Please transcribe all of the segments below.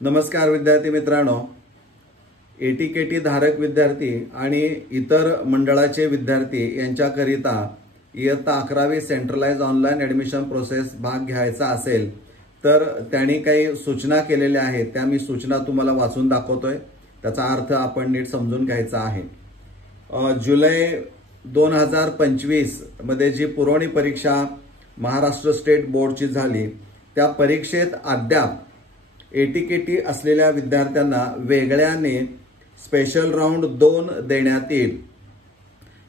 नमस्कार विद्यार्थी मित्रांनो, एटीकेटी धारक विद्यार्थी आणि इतर मंडळाचे विद्यार्थी यांच्याकरिता इयत्ता 11वी सेंट्रलाइज ऑनलाईन ॲडमिशन प्रोसेस भाग घ्यायचा असेल तर त्यांनी काही सूचना केलेल्या आहेत. त्या मी सूचना तुम्हाला वाचून दाखवतोय. त्याचा अर्थ आपण नीट समजून घ्यायचा आहे. जुलै 2025 मध्ये जी पुरवणी परीक्षा महाराष्ट्र स्टेट बोर्डची झाली त्या परीक्षेत अद्याप एटीकेटी असलेल्या विद्यार्थ्यांना वेगळ्याने स्पेशल राऊंड 2 देण्यात येईल.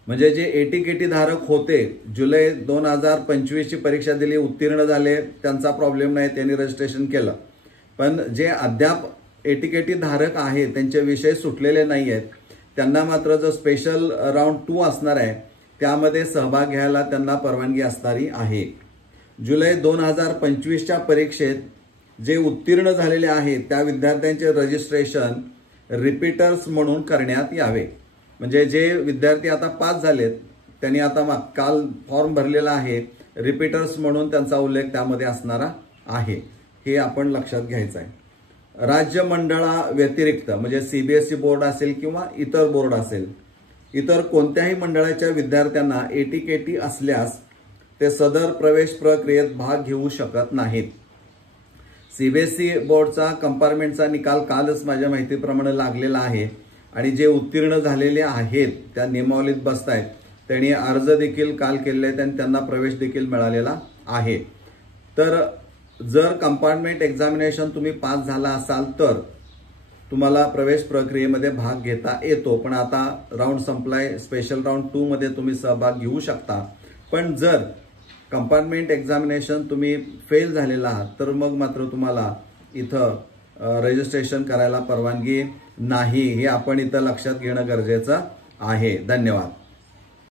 म्हणजे जे एटीकेटी धारक होते, जुलै 2025 ची परीक्षा दिली, उत्तीर्ण झाले, त्यांचा प्रॉब्लेम नाही, त्यांनी रजिस्ट्रेशन केलं. पण जे अद्याप एटीकेटी धारक आहेत, त्यांचे विषय सुटलेले नाही आहेत, त्यांना मात्र जो स्पेशल राऊंड 2 असणार आहे त्यामध्ये सहभाग घ्यायला त्यांना परवानगी असणारी आहे. जुलै 2025 च्या परीक्षेत जे उत्तीर्ण झालेले आहेत त्या विद्यार्थ्यांचे रजिस्ट्रेशन रिपीटर्स म्हणून करण्यात यावे. म्हणजे जे विद्यार्थी आता पास झालेत त्यांनी आता काल फॉर्म भरलेला आहे, रिपीटर्स म्हणून त्यांचा उल्लेख त्यामध्ये असणारा आहे. हे आपण लक्षात घ्यायचं आहे. राज्य मंडळा व्यतिरिक्त म्हणजे सीबीएसई बोर्ड असेल किंवा इतर बोर्ड असेल, इतर कोणत्याही मंडळाच्या विद्यार्थ्यांना एटीकेटी असल्यास ते सदर प्रवेश प्रक्रियेत भाग घेऊ शकत नाहीत. सीबीएसई बोर्डचा कंपार्टमेंटचा निकाल कालच माझ्या माहितीप्रमाणे लागलेला आहे आणि जे उत्तीर्ण झालेले आहेत त्या नियमावलीत बसतायत त्यांनी अर्ज देखील काल केलेले आहेत आणि त्यांना प्रवेश देखील मिळालेला आहे. तर जर कंपार्टमेंट एक्झामिनेशन तुम्ही पास झाला असाल तर तुम्हाला प्रवेश प्रक्रियेमध्ये भाग घेता येतो. पण आता राऊंड संपलाय, स्पेशल राऊंड 2 मध्ये तुम्ही सहभाग घेऊ शकता. पण जर कंपार्टमेंट एक्झामिनेशन तुम्ही फेल झालेला आहात तर मग मात्र तुम्हाला इथं रजिस्ट्रेशन करायला परवानगी नाही. हे आपण इथं लक्षात घेणं गरजेचं आहे. धन्यवाद.